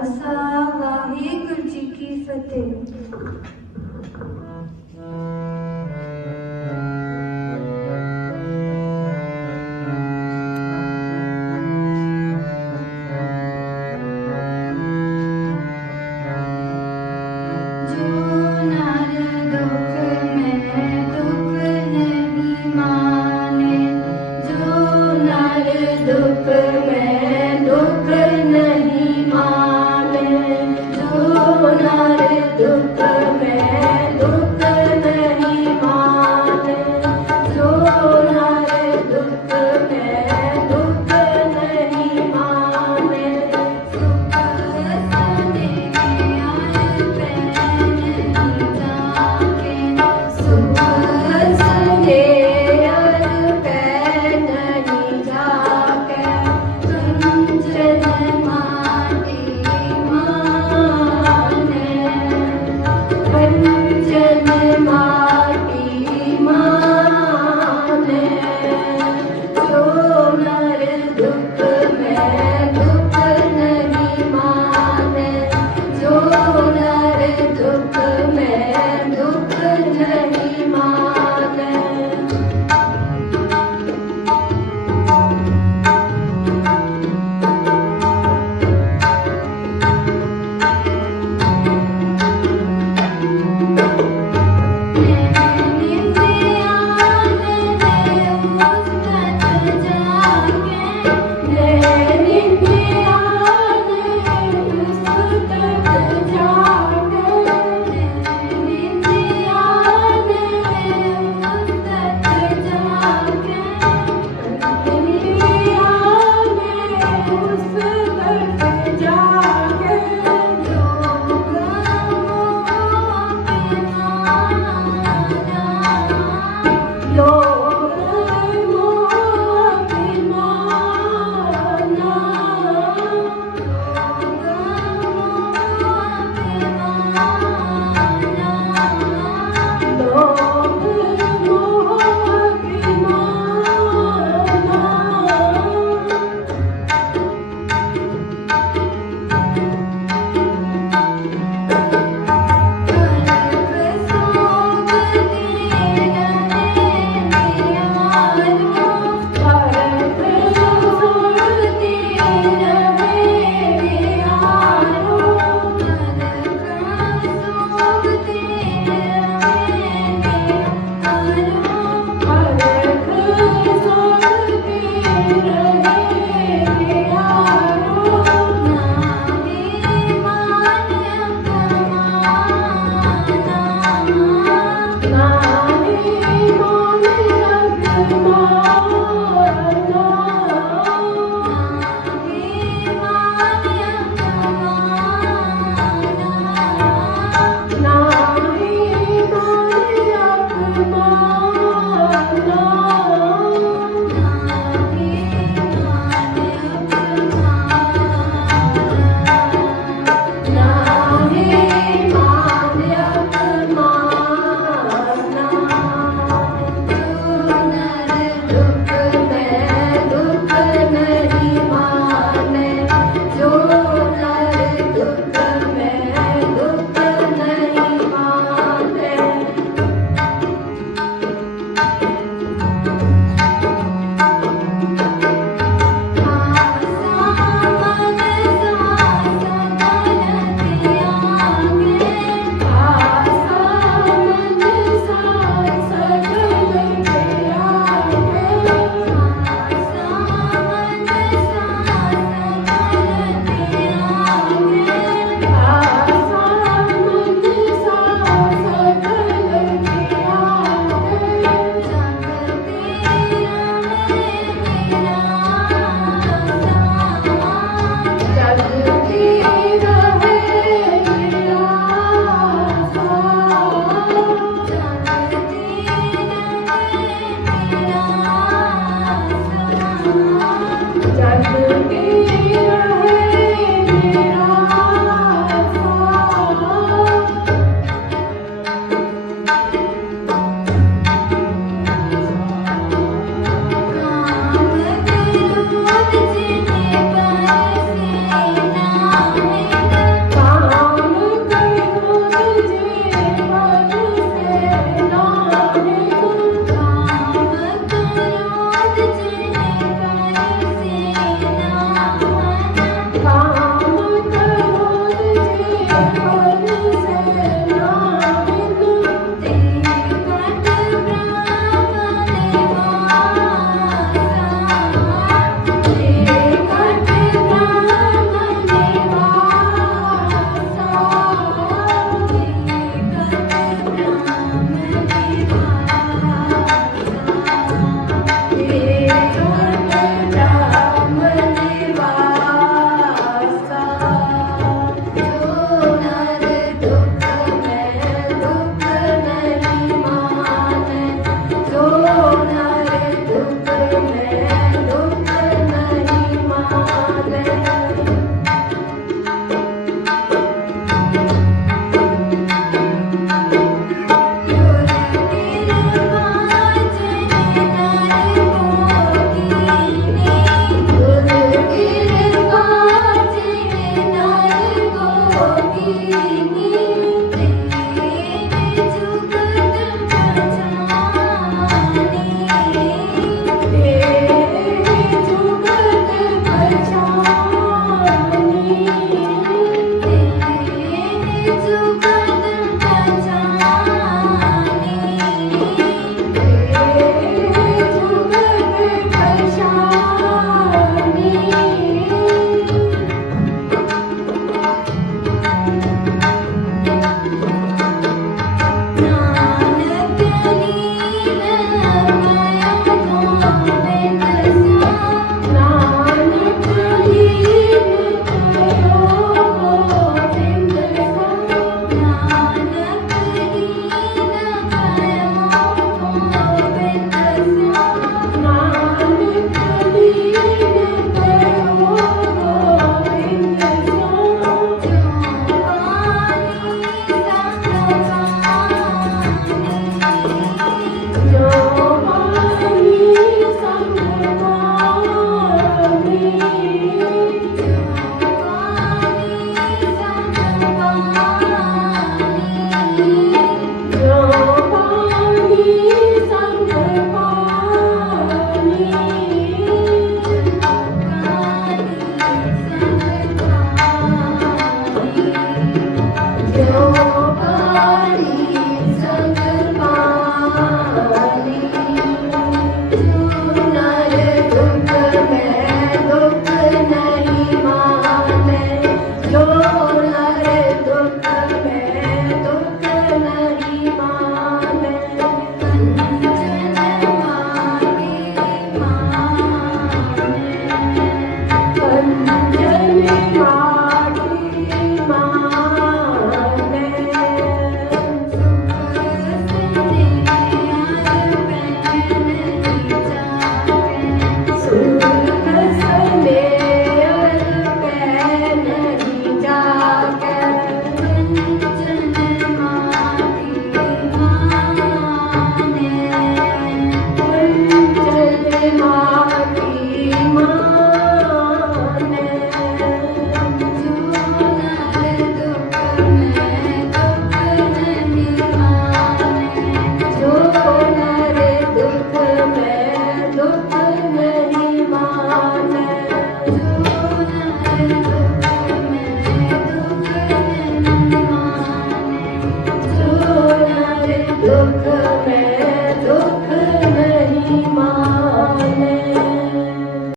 ਖਾਲਸਾ ਵਾਹਿਗੁਰੂ ਜੀ ਕੀ ਫਤਿਹ ਜੋ ਨਰ ਦੁਖ ਮੈਂ